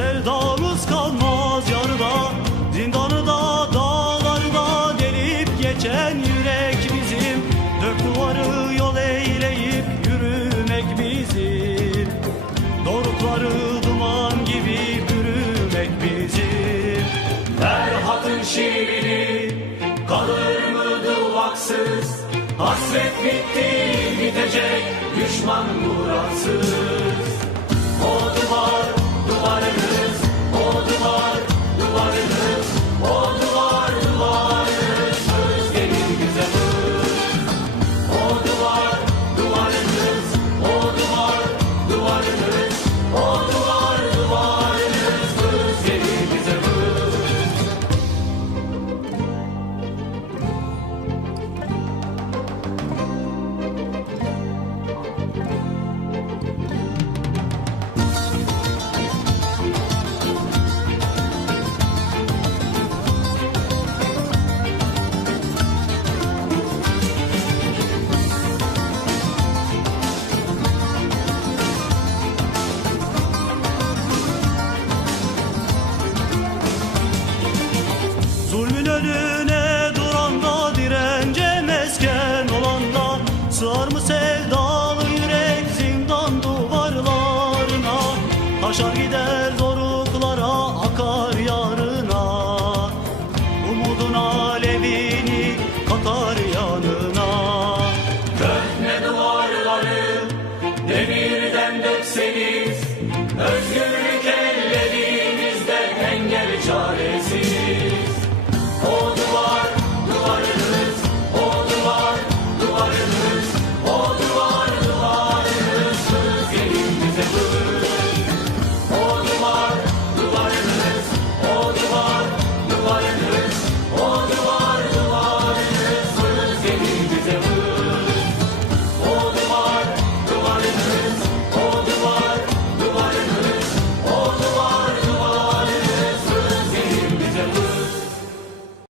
sevdamız kalmaz yarıda. Zindanı da dağları da delip geçen yürek bizim. Dört duvarı yol eyleyip yürümek bizim. Dorukları duman gibi bürümek bizim. Ferhat'ın şiiri kalır mı duvaksız Hasret bitti bitecek düşman muratsız Zulmün önüne duranda dirence mesken olanda Sığar mı sevdalı yürek zindan duvarlarına? Taşar gider doruklara akar yarına. Umudun alevini katar yanına. Köhne duvarları demirden dökseniz Özgür